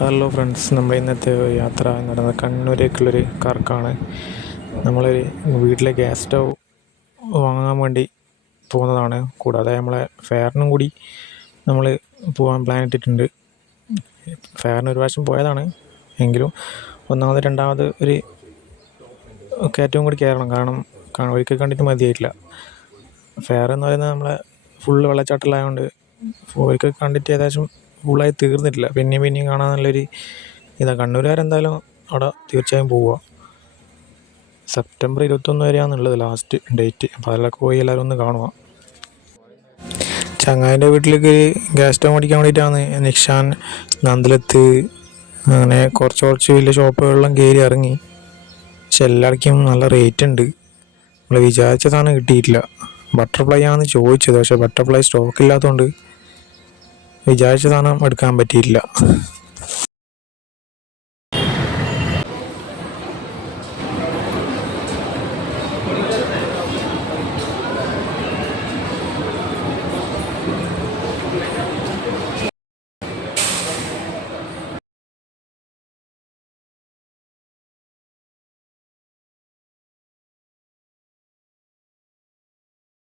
Hello friends, നമ്മുടെ ഇന്നത്തെ യാത്ര നടന്നത് കണ്ണൂരേക്കുള്ളൊരു കറക്കമാണ്. നമ്മളൊരു വീട്ടിലെ ഗ്യാസ് സ്റ്റൗ വാങ്ങാൻ വേണ്ടി പോകുന്നതാണ്. കൂടാതെ നമ്മളെ ഫെയറിനും കൂടി നമ്മൾ പോകാൻ പ്ലാൻ ഇട്ടിട്ടുണ്ട്. ഫെയറിന് ഒരു പ്രാവശ്യം പോയതാണ്, എങ്കിലും ഒന്നാമത് രണ്ടാമത് ഒരു കയറ്റവും കൂടി കയറണം. കാരണം ഒരിക്കൽ കണ്ടിട്ട് മതിയായിട്ടില്ല. ഫെയർ എന്ന് പറയുന്നത് നമ്മളെ ഫുള്ള് വെള്ളച്ചാട്ടമായതുകൊണ്ട് ഒരിക്കൽ കണ്ടിട്ട് ഏകദേശം ഫുള്ളായി തീർന്നിട്ടില്ല. പിന്നെയും കാണാൻ നല്ലൊരു കണ്ണൂരുകാരെന്തായാലും അവിടെ തീർച്ചയായും പോവുക. സെപ്റ്റംബർ 21 വരെയാണുള്ളത് ലാസ്റ്റ് ഡേറ്റ്. അപ്പോൾ അതിലൊക്കെ പോയി എല്ലാവരും ഒന്ന് കാണുക. ചങ്ങാതിൻ്റെ വീട്ടിലേക്ക് ഗ്യാസ് സ്റ്റവ് മേടിക്കാൻ വേണ്ടിയിട്ടാണ് നിക്ഷാൻ, നന്ദലത്ത്, അങ്ങനെ കുറച്ച് വലിയ ഷോപ്പുകളിലും കയറി ഇറങ്ങി. പക്ഷെ എല്ലാവർക്കും നല്ല റേറ്റ് ഉണ്ട്. നമ്മൾ വിചാരിച്ച സാധനം കിട്ടിയിട്ടില്ല. ബട്ടർഫ്ലൈ ആണ് ചോദിച്ചത്, പക്ഷേ ബട്ടർഫ്ലൈ സ്റ്റോക്ക് ഇല്ലാത്തതുകൊണ്ട് വിചാരിച്ച സാധനം എടുക്കാൻ പറ്റിയിട്ടില്ല.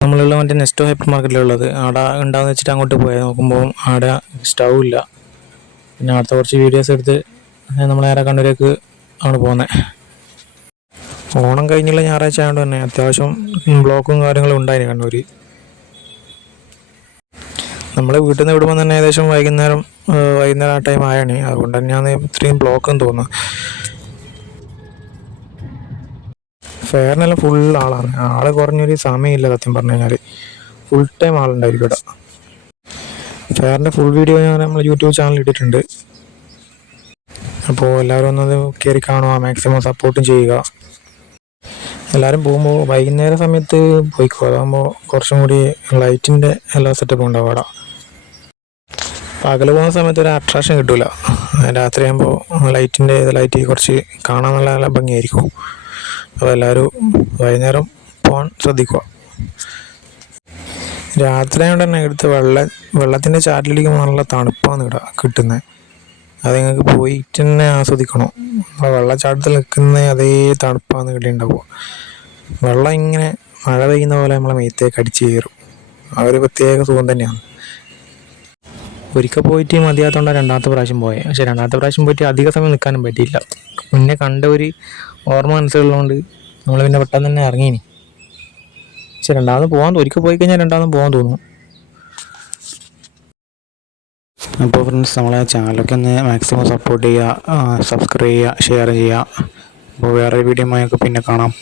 നമ്മളുള്ള മറ്റേ നെസ്റ്റോ ഹൈപ്പർ മാർക്കറ്റിലുള്ളത് അവിടെ ഉണ്ടാകുന്ന വെച്ചിട്ട് അങ്ങോട്ട് പോയാൽ നോക്കുമ്പോൾ അവിടെ സ്റ്റൗ ഇല്ല. പിന്നെ അടുത്ത കുറച്ച് വീഡിയോസ് എടുത്ത് നമ്മൾ നേരെ കണ്ണൂരേക്ക് ആണ് പോകുന്നത്. ഓണം കഴിഞ്ഞുള്ള ഞായറാഴ്ച ആയതുകൊണ്ട് തന്നെ അത്യാവശ്യം ബ്ലോക്കും കാര്യങ്ങളും ഉണ്ടായിരുന്നു കണ്ണൂർ. നമ്മൾ വീട്ടിൽ നിന്ന് വിടുമ്പോൾ തന്നെ ഏകദേശം വൈകുന്നേരം ആ ടൈം ആയാണ്. അതുകൊണ്ട് തന്നെയാണ് ഇത്രയും ബ്ലോക്കെന്ന് തോന്നുന്നു. ഫെയറിനെല്ലാം ഫുൾ ആളാണ്. ആൾ കുറഞ്ഞൊരു സമയമില്ല സത്യം പറഞ്ഞു കഴിഞ്ഞാൽ. ഫുൾ ടൈം ആളുണ്ടായിരിക്കും ഇവിടെ. ഫെയറിൻ്റെ ഫുൾ വീഡിയോ ഞാൻ നമ്മൾ യൂട്യൂബ് ചാനൽ ഇട്ടിട്ടുണ്ട്. അപ്പോൾ എല്ലാവരും ഒന്നത് കയറി കാണുക, മാക്സിമം സപ്പോർട്ടും ചെയ്യുക. എല്ലാവരും പോകുമ്പോൾ വൈകുന്നേര സമയത്ത് പോയിക്കോ, അതാകുമ്പോൾ കുറച്ചും കൂടി ലൈറ്റിൻ്റെ എല്ലാ സെറ്റപ്പും ഉണ്ടാവും അവിടെ. പകൽ പോകുന്ന സമയത്ത് ഒരു അട്രാക്ഷൻ കിട്ടില്ല. രാത്രിയാകുമ്പോൾ ലൈറ്റ് കുറച്ച് കാണാൻ നല്ല ഭംഗിയായിരിക്കും. അപ്പോൾ എല്ലാവരും വൈകുന്നേരം പോകാൻ ശ്രദ്ധിക്കുക. രാത്രിയായതുകൊണ്ട് തന്നെ എടുത്ത് വെള്ളത്തിൻ്റെ ചാറ്റിലിരിക്കുമ്പോൾ നല്ല തണുപ്പാണ് ഇവിടെ കിട്ടുന്നത്. അത് നിങ്ങൾക്ക് പോയിട്ട് തന്നെ ആസ്വദിക്കണം. അപ്പോൾ വെള്ളച്ചാട്ടത്തിൽ നിൽക്കുന്ന അതേ തണുപ്പാണ് ഇവിടെ ഉണ്ടാവുക. വെള്ളം ഇങ്ങനെ മഴ പെയ്യുന്ന പോലെ നമ്മളെ മേത്തേക്ക് അടിച്ച് കയറും. ആ ഒരു പ്രത്യേക സുഖം തന്നെയാണ്. ഒരിക്കൽ പോയിട്ട് മതിയാത്തതുകൊണ്ടാണ് രണ്ടാമത്തെ പ്രാവശ്യം പോയത്. പക്ഷേ രണ്ടാമത്തെ പ്രാവശ്യം പോയിട്ട് അധിക സമയം നിൽക്കാനും പറ്റിയില്ല. മുന്നേ കണ്ട ഒരു ഓർമ്മ മനസ്സിലുള്ളതുകൊണ്ട് നമ്മൾ പിന്നെ പെട്ടെന്ന് തന്നെ ഇറങ്ങീനി. പക്ഷെ ഒരിക്കൽ പോയി കഴിഞ്ഞാൽ രണ്ടാമതും പോകാൻ തോന്നും. അപ്പോൾ ഫ്രണ്ട്സ്, നമ്മളെ ചാനലൊക്കെ ഒന്ന് മാക്സിമം സപ്പോർട്ട് ചെയ്യുക, സബ്സ്ക്രൈബ് ചെയ്യുക, ഷെയർ ചെയ്യുക. അപ്പോൾ വേറെ വീഡിയോ ഒക്കെ പിന്നെ കാണാം.